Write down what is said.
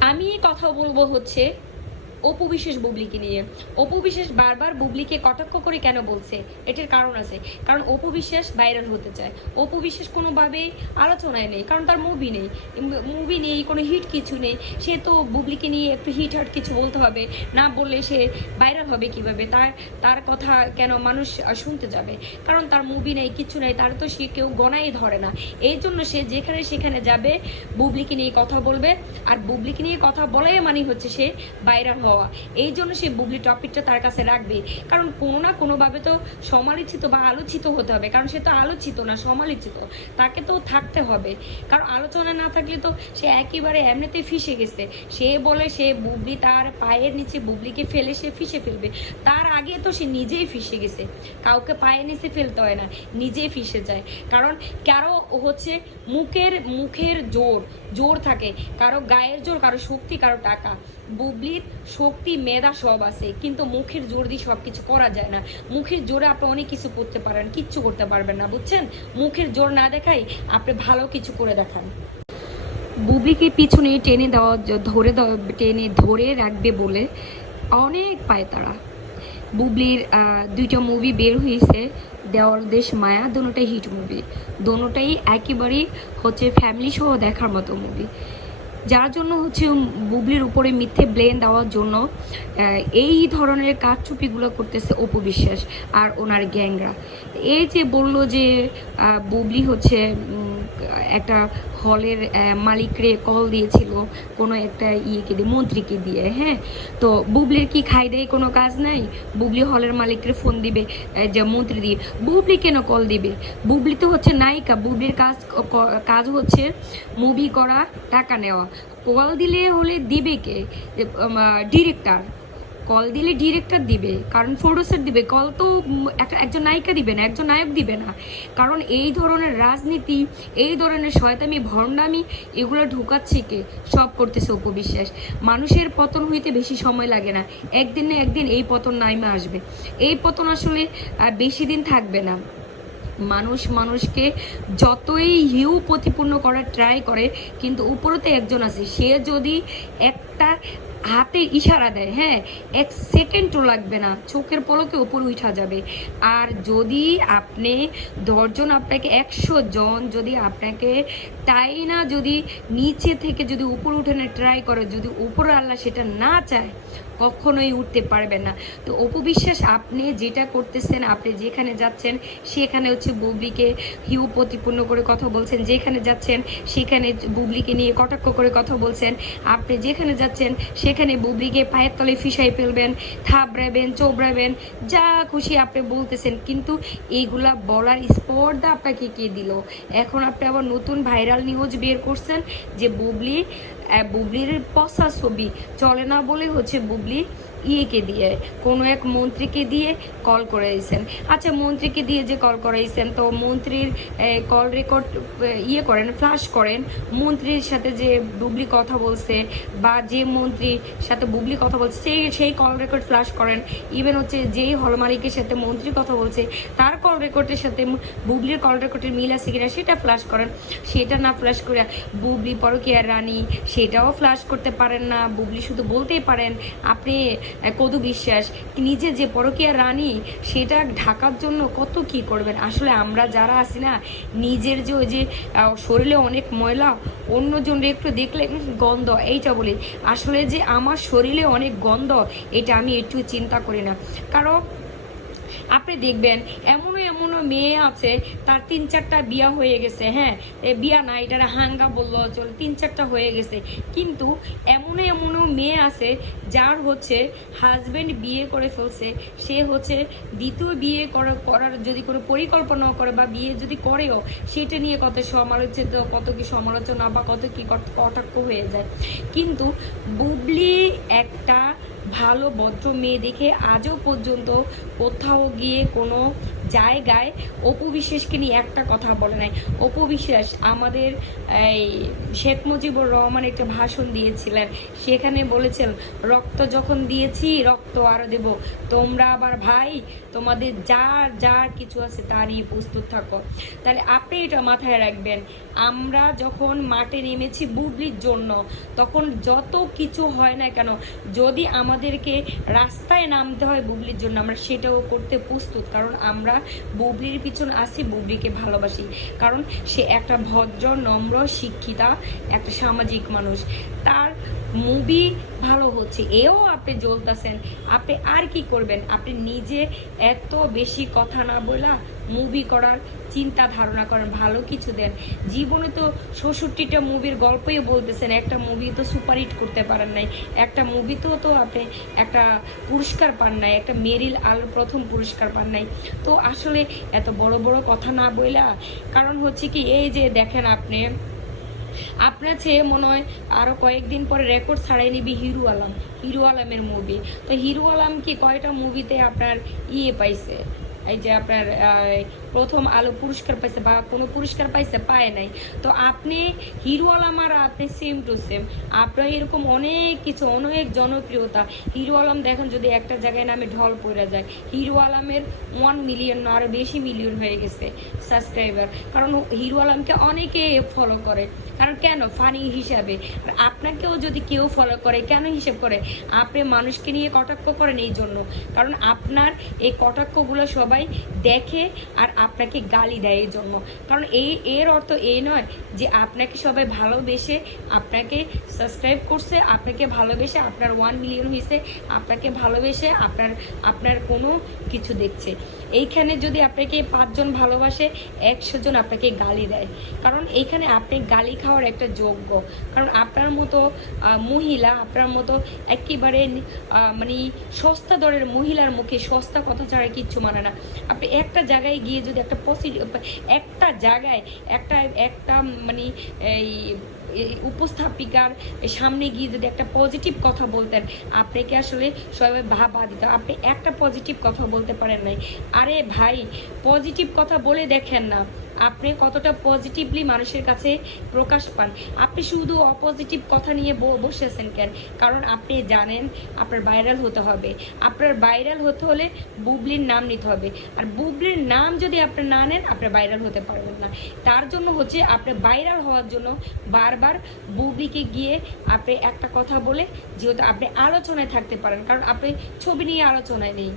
আমি কথা বলব হচ্ছে অপু বিশেষ বুবলিকে নিয়ে। অপু বিশেষ বারবার বুবলিকে কটাক্ষ করে কেন বলছে? এটার কারণ আছে। কারণ অপু বিশ্বাস ভাইরাল হতে চায়। অপু বিশ্বাস কোনোভাবেই আলোচনায় নেই, কারণ তার মুভি নেই। মুভি নেই, কোনো হিট কিছু নেই। সে তো বুবলিকে নিয়ে একটু হিট হাট কিছু বলতে হবে। না বললে সে ভাইরাল হবে কীভাবে? তার তার কথা কেন মানুষ শুনতে যাবে? কারণ তার মুভি নেই, কিছু নেই, তার তো সে কেউ গণাই ধরে না। এই জন্য সে যেখানে সেখানে যাবে, বুবলিকে নিয়ে কথা বলবে। আর বুবলিকে নিয়ে কথা বলাই মানে হচ্ছে সে ভাইরাল হওয়া। এই জন্য সে বুবলি টপিকটা তার কাছে রাখবে। কারণ কোনো না কোনোভাবে তো সমালোচিত বা আলোচিত হতে হবে। কারণ সে তো আলোচিত না, সমালোচিত। তাকে তো থাকতে হবে। কারণ আলোচনা না থাকলে তো সে একেবারে এমনিতেই ফিসে গেছে। সে বলে সে বুবলি তার পায়ের নিচে বুবলিকে ফেলে সে ফিসে ফেলবে। তার আগে তো সে নিজেই ফিসে গেছে। কাউকে পায়ের নিচে ফেলতে হয় না, নিজেই ফিসে যায়। কারণ কারও হচ্ছে মুখের মুখের জোর জোর থাকে। কারও গায়ের জোর, কারও শক্তি, কারও টাকা। বুবলির শক্তি, মেধা সব আছে, কিন্তু মুখের জোর দিয়ে সব কিছু করা যায় না। মুখের জোরে আপনি অনেক কিছু করতে পারেন, কিচ্ছু করতে পারবেন না, বুঝছেন? মুখের জোর না দেখাই আপনি ভালো কিছু করে দেখান। বুবলিকে পিছনে টেনে দেওয়া, ধরে টেনে ধরে রাখবে বলে অনেক পায় তারা। বুবলির দুইটা মুভি বের হয়েছে দেওয়ার দেশ, মায়া দোনোটাই হিট মুভি দোনোটাই একেবারেই হচ্ছে ফ্যামিলি সহ দেখার মতো মুভি যার জন্য হচ্ছে বুবলির উপরে মিথ্যে ব্লেন দেওয়ার জন্য এই ধরনের কারচুপিগুলো করতেছে অপবিশ্বাস আর ওনার গ্যাংরা। এই যে বলল যে বুবলি হচ্ছে একটা হলের মালিকরে কল দিয়েছিল কোনো একটা ইয়েকে দিয়ে, মন্ত্রীকে দিয়ে হ্যাঁ? তো বুবলির কি খাই দেয় কোনো কাজ নাই? বুবলি হলের মালিকরে ফোন দিবে যে মন্ত্রী দিয়ে। বুবলি কেন কল দিবে? বুবলি তো হচ্ছে নায়িকা, বুবলির কাজ কাজ হচ্ছে মুভি করা, টাকা নেওয়া। কল দিলে হলে দিবে কে? ডিরেক্টর কল দিলে ডিরেক্টর দিবে, কারণ প্রডিউসার দিবে কল তো একজন নায়িকা দিবে না, একজন নায়ক দিবে না। কারণ এই ধরনের রাজনীতি, এই ধরনের শয়তামি ভণ্ডামি, এগুলো ঢুকাচ্ছে কে? সব করতেছে উপবিশ্বাস মানুষের পতন হইতে বেশি সময় লাগে না। একদিন না একদিন এই পতন নাইমে আসবে। এই পতন আসলে বেশি দিন থাকবে না। মানুষ মানুষকে যতই হিউ প্রতিপূর্ণ করার ট্রাই করে, কিন্তু উপরেতে একজন আছে। সে যদি একটা হাতে ইশারা দেয় হ্যাঁ? এক সেকেন্ডও লাগবে না, চোখের পলকে উপর উঠা যাবে। আর যদি আপনি, দশজন আপনাকে, একশো জন যদি আপনাকে, তাই না যদি নিচে থেকে যদি উপর উঠানে ট্রাই করে, যদি উপর আল্লাহ সেটা না চায় কখনোই উঠতে পারবেন না। তো অপবিশ্বাস আপনি যেটা করতেছেন, আপনি যেখানে যাচ্ছেন, সেখানে হচ্ছে বুবলিকে হিউ প্রতিপূর্ণ করে কথা বলছেন। যেখানে যাচ্ছেন, সেখানে বুবলিকে নিয়ে কটাক্ষ করে কথা বলছেন। আপনি যেখানে যাচ্ছেন, সেখানে বুবলিকে পায়ের তলে ফিসাই ফেলবেন, থাবড়াবেন, চোবড়াবেন, যা খুশি আপনি বলতেছেন। কিন্তু এইগুলা বলার স্পর্ধা আপনাকে কে দিল? এখন আপনি আবার নতুন ভাইরাল নিউজ বের করছেন যে বুবলি বুবলির পসা ছবি চলে না বলে হচ্ছে বুবলি ইয়েকে দিয়ে, কোনো এক মন্ত্রীকে দিয়ে কল করাইছেন। আচ্ছা মন্ত্রীকে দিয়ে যে কল করাইছেন, তো মন্ত্রীর কল রেকর্ড ইয়ে করেন, ফ্লাশ করেন, মন্ত্রীর সাথে যে বুবলি কথা বলছে বা যে মন্ত্রীর সাথে বুবলি কথা বলছে, সেই সেই কল রেকর্ড ফ্লাশ করেন। ইভেন হচ্ছে যেই হলমালিকের সাথে মন্ত্রী কথা বলছে, তার কল রেকর্ডের সাথে বুবলির কল রেকর্ডের মিল আছে কিনা সেটা ফ্লাশ করেন। সেটা না ফ্লাশ করে বুবলি পরকিয়ার রানী, সেটাও ফ্লাশ করতে পারেন না। বুবলি শুধু বলতেই পারেন, আপনি কদু বিশ্বাস নিজে যে পরকীয়া রানী, সেটা ঢাকার জন্য কত কি করবেন? আসলে আমরা যারা আছি না, নিজের যে ওই যে শরীরে অনেক ময়লা অন্যজন একটু দেখলে গন্ধ, এইটা বলি। আসলে যে আমার শরীরে অনেক গন্ধ, এটা আমি একটু চিন্তা করি না। কারণ আপনি দেখবেন, এমনও এমনও মেয়ে আছে, তার তিন চারটা বিয়া হয়ে গেছে হ্যাঁ? বিয়া না এটা হাঙ্গা বলল, চল, তিন চারটা হয়ে গেছে। কিন্তু এমনও এমনও মেয়ে আছে, যার হচ্ছে হাজব্যান্ড বিয়ে করে ফেলছে, সে হচ্ছে দ্বিতীয় বিয়ে করা- করার যদি কোনো পরিকল্পনা করে বা বিয়ে যদি করেও, সেটা নিয়ে কত সমালোচিত, কত কি সমালোচনা বা কত কি কট- কটাক্ষ হয়ে যায়। কিন্তু বুবলি একটা ভালো ভদ্র মেয়ে দেখে আজও পর্যন্ত কোথাও গিয়ে কোনো জায়গায় অপু বিশ্বাসকে নিয়ে একটা কথা বলে নাই। অপু বিশ্বাস আমাদের এই শেখ মুজিবুর রহমান একটা ভাষণ দিয়েছিলেন। সেখানে বলেছেন, রক্ত যখন দিয়েছি, রক্ত আরও দেব। তোমরা আবার ভাই, তোমাদের যার যার কিছু আছে তা নিয়ে প্রস্তুত থাকো। তাহলে আপনি এটা মাথায় রাখবেন। আমরা যখন মাঠে নেমেছি বুবলির জন্য, তখন যত কিছু হয় না কেন, যদি আমাদেরকে রাস্তায় নামতে হয় বুবলির জন্য, আমরা সেটাও করতে প্রস্তুত। কারণ আমরা বুবলির পিছন আসি বুবলিকে ভালোবাসি। কারণ সে একটা ভদ্র, নম্র, শিক্ষিতা, একটা সামাজিক মানুষ। তার মুভি ভালো হচ্ছে, এও আপনি জ্বলতেছেন। আপনি আর কি করবেন? আপনি নিজে এত বেশি কথা না বলা মুভি করার চিন্তা ধারণা করেন, ভালো কিছু দেন। জীবনে তো ষষট্টিটা মুভির গল্পই বলতেছেন, একটা মুভি তো সুপারহিট করতে পারেন নাই, একটা মুভিতেও তো আপনি একটা পুরস্কার পান নাই, একটা মেরিল আল প্রথম পুরস্কার পান নাই। তো আসলে এত বড় বড় কথা না বইলা, কারণ হচ্ছে কি, এই যে দেখেন আপনি, আপনার চেয়ে মনে হয় আরও কয়েকদিন পরে রেকর্ড ছাড়াই নিবি হিরু আলম, হিরু আলমের মুভি তো হিরু আলম কি কয়টা মুভিতে আপনার ইয়ে পাইছে? এই যে আপনার প্রথম আলো পুরস্কার পাইছে বা কোনো পুরস্কার পাইছে, পায় নাই। তো আপনি হিরো আলম আর আপনি সেম টু সেম আপনার এরকম অনেক কিছু, অনেক জনপ্রিয়তা। হিরো আলম দেখেন যদি একটা জায়গায় নামে ঢল পড়ে যায় হিরো আলমের ওয়ান মিলিয়ন না, আরও বেশি মিলিয়ন হয়ে গেছে সাবস্ক্রাইবার কারণ হিরো আলমকে অনেকে ফলো করে। কারণ কেন? ফানি হিসাবে। আর আপনাকেও যদি কেউ ফলো করে, কেন হিসেব করে? আপনি মানুষকে নিয়ে কটাক্ষ করেন এই জন্য। কারণ আপনার এই কটাক্ষগুলো সবাই দেখে আর আপনাকে গালি দেয় এর জন্য। কারণ এই এর অর্থ এই নয় যে আপনাকে সবাই ভালোবেসে আপনাকে সাবস্ক্রাইব করছে, আপনাকে ভালোবেসে আপনার ওয়ান মিলিয়ন হয়েছে আপনাকে ভালোবেসে আপনার আপনার কোনো কিছু দেখছে। এইখানে যদি আপনাকে পাঁচজন ভালোবাসে, একশো জন আপনাকে গালি দেয়। কারণ এইখানে আপনি গালি খাওয়ার একটা যোগ্য। কারণ আপনার মতো মহিলা আপনার মতো একেবারে মানে সস্তা দরের মহিলার মুখে সস্তা কথা ছাড়া কিচ্ছু মানে না। আপনি একটা জায়গায় গিয়ে যদি একটা পজিটিভ একটা জায়গায় একটা একটা মানে এই উপস্থাপিকার সামনে গিয়ে যদি একটা পজিটিভ কথা বলতেন, আপনাকে আসলে সবাই ভাবা দিত। আপনি একটা পজিটিভ কথা বলতে পারেন নাই। আরে ভাই পজিটিভ কথা বলে দেখেন না। আপনি কতটা পজিটিভলি মানুষের কাছে প্রকাশ পান। আপনি শুধু অপজিটিভ কথা নিয়ে বসে আছেন কেন? কারণ আপনি জানেন আপনার ভাইরাল হতে হবে। আপনার ভাইরাল হতে হলে বুবলির নাম নিতে হবে। আর বুবলির নাম যদি আপনি না নেন, আপনি ভাইরাল হতে পারবেন না। তার জন্য হচ্ছে আপনি ভাইরাল হওয়ার জন্য বারবার বুবলিকে গিয়ে আপনি একটা কথা বলে, যেহেতু আপনি আলোচনায় থাকতে পারেন। কারণ আপনি ছবি নিয়ে আলোচনায় নেই।